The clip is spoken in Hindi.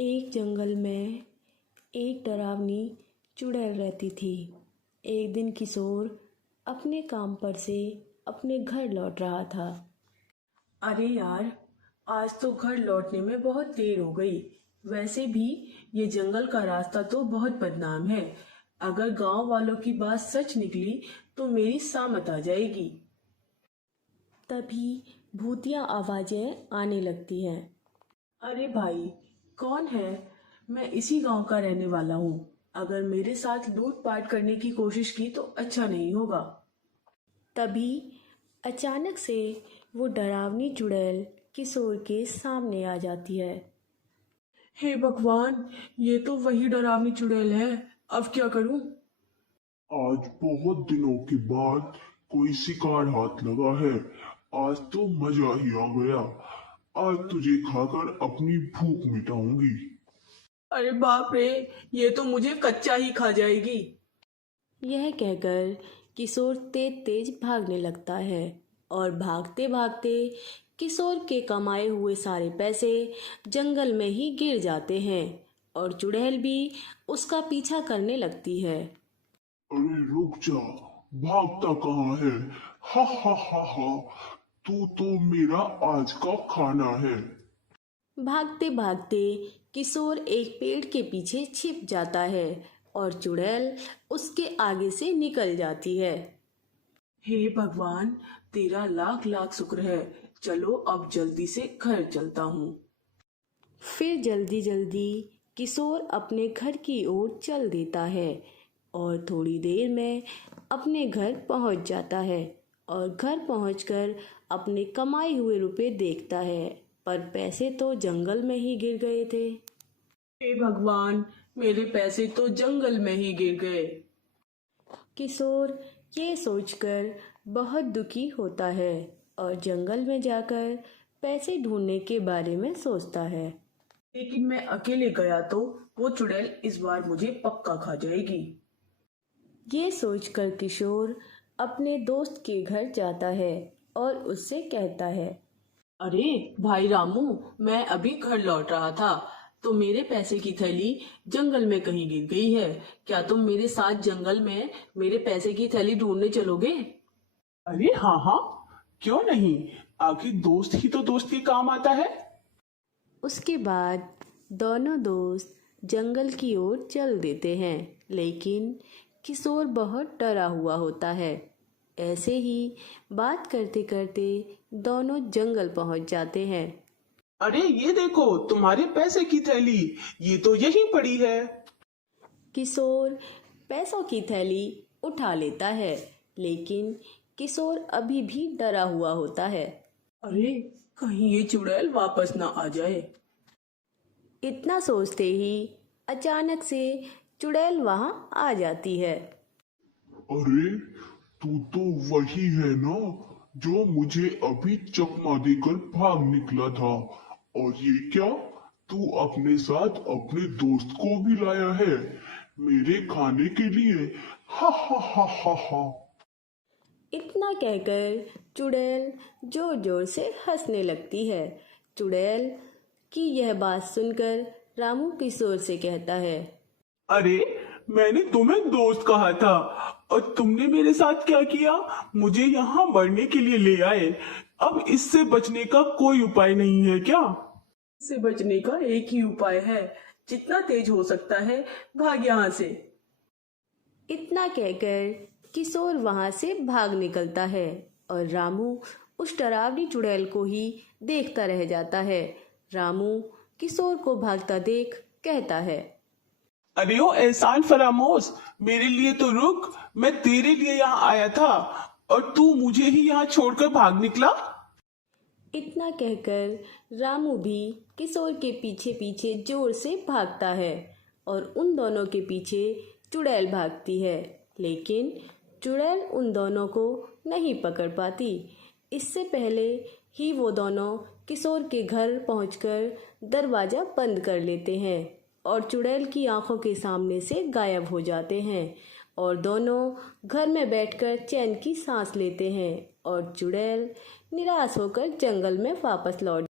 एक जंगल में एक डरावनी चुड़ैल रहती थी। एक दिन किशोर अपने काम पर से अपने घर लौट रहा था। अरे यार, आज तो घर लौटने में बहुत देर हो गई। वैसे भी ये जंगल का रास्ता तो बहुत बदनाम है। अगर गांव वालों की बात सच निकली तो मेरी सामत आ जाएगी। तभी भूतिया आवाजें आने लगती हैं। अरे भाई, कौन है? मैं इसी गांव का रहने वाला हूँ। अगर मेरे साथ लूटपाट करने की कोशिश की तो अच्छा नहीं होगा। तभी अचानक से वो डरावनी चुड़ैल किशोर के सामने आ जाती है। हे भगवान, ये तो वही डरावनी चुड़ैल है। अब क्या करूं? आज बहुत दिनों के बाद कोई शिकार हाथ लगा है। आज तो मजा ही आ गया। आज तुझे खाकर अपनी भूख मिटाऊंगी। अरे बाप रे, ये तो मुझे कच्चा ही खा जाएगी। यह कहकर किशोर तेज तेज भागने लगता है और भागते भागते किशोर के कमाए हुए सारे पैसे जंगल में ही गिर जाते हैं और चुड़ैल भी उसका पीछा करने लगती है। अरे रुक जा, भागता कहाँ है? हा हा हा हा, तू तो मेरा आज का खाना है। भागते भागते किशोर एक पेड़ के पीछे छिप जाता है और चुड़ैल उसके आगे से निकल जाती है। हे भगवान, तेरा लाख लाख शुक्र है। चलो अब जल्दी से घर चलता हूँ। फिर जल्दी जल्दी किशोर अपने घर की ओर चल देता है और थोड़ी देर में अपने घर पहुंच जाता है और घर पहुंचकर अपने कमाए हुए रुपए देखता है, पर पैसे तो जंगल में ही गिर गए थे। हे भगवान, मेरे पैसे तो जंगल में ही गिर गए। किशोर ये सोचकर बहुत दुखी होता है और जंगल में जाकर पैसे ढूंढने के बारे में सोचता है। लेकिन मैं अकेले गया तो वो चुड़ैल इस बार मुझे पक्का खा जाएगी। ये सोचकर किशोर अपने दोस्त के घर जाता है और उससे कहता है, अरे भाई रामू, मैं अभी घर लौट रहा था तो मेरे पैसे की थैली जंगल में कहीं गिर गई है। क्या तुम मेरे साथ जंगल में मेरे पैसे की थैली ढूंढने चलोगे? अरे हाँ हाँ, क्यों नहीं। आखिर दोस्त ही तो दोस्त के काम आता है। उसके बाद दोनों दोस्त जंगल की ओर चल देते हैं, लेकिन किशोर बहुत डरा हुआ होता है। ऐसे ही बात करते करते दोनों जंगल पहुंच जाते हैं। अरे ये देखो, तुम्हारे पैसे की थैली, ये तो यहीं पड़ी है। किशोर पैसों की थैली उठा लेता है, लेकिन किशोर अभी भी डरा हुआ होता है। अरे कहीं ये चुड़ैल वापस ना आ जाए। इतना सोचते ही अचानक से चुड़ैल वहां आ जाती है। अरे तू तो वही है ना जो मुझे अभी चकमा देकर भाग निकला था। और ये क्या, तू अपने साथ अपने दोस्त को भी लाया है मेरे खाने के लिए? हा हा हा हा हा। इतना कहकर चुड़ैल जोर जोर से हंसने लगती है। चुड़ैल की यह बात सुनकर रामू किशोर से कहता है, अरे मैंने तुम्हें दोस्त कहा था और तुमने मेरे साथ क्या किया? मुझे यहाँ मरने के लिए ले आए। अब इससे बचने का कोई उपाय नहीं है क्या? इससे बचने का एक ही उपाय है, जितना तेज हो सकता है भाग यहाँ से। इतना कहकर किशोर वहां से भाग निकलता है और रामू उस डरावनी चुड़ैल को ही देखता रह जाता है। रामू किशोर को भागता देख कहता है, अरे ओ एहसान फरामोश, मेरे लिए तो रुक। मैं तेरे लिए यहाँ आया था और तू मुझे ही यहाँ छोड़कर भाग निकला। इतना कहकर रामू भी किशोर के पीछे पीछे जोर से भागता है और उन दोनों के पीछे चुड़ैल भागती है, लेकिन चुड़ैल उन दोनों को नहीं पकड़ पाती। इससे पहले ही वो दोनों किशोर के घर पहुंचकर दरवाज़ा बंद कर लेते हैं और चुड़ैल की आंखों के सामने से गायब हो जाते हैं और दोनों घर में बैठकर चैन की सांस लेते हैं और चुड़ैल निराश होकर जंगल में वापस लौट